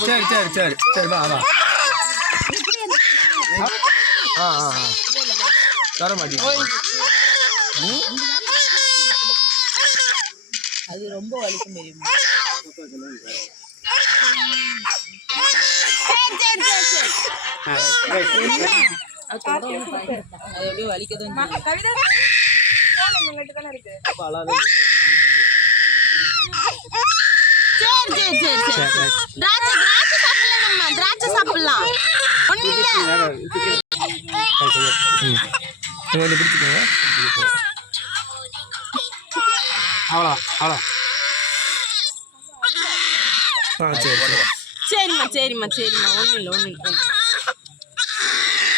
சரி சரி சரி சரி வா வா தர மாட்டேன் அது ரொம்ப வலிக்கும் தெரியுமா? அது எப்படி வலிக்கதான் திராட்சை சாப்பிடலாம். அவ்வளோ அவ்வளோ சரிம்மா சரிம்மா சரிம்மா ஒன்றும் இல்லை ஒன்றும் இல்லை.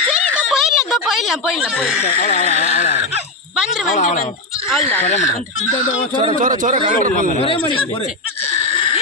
சரி போயிடலாம் போயிடலாம் போயிடலாம் போயிடலாம் வந்துரு வந்துரு வந்து அவ்வளோதான்.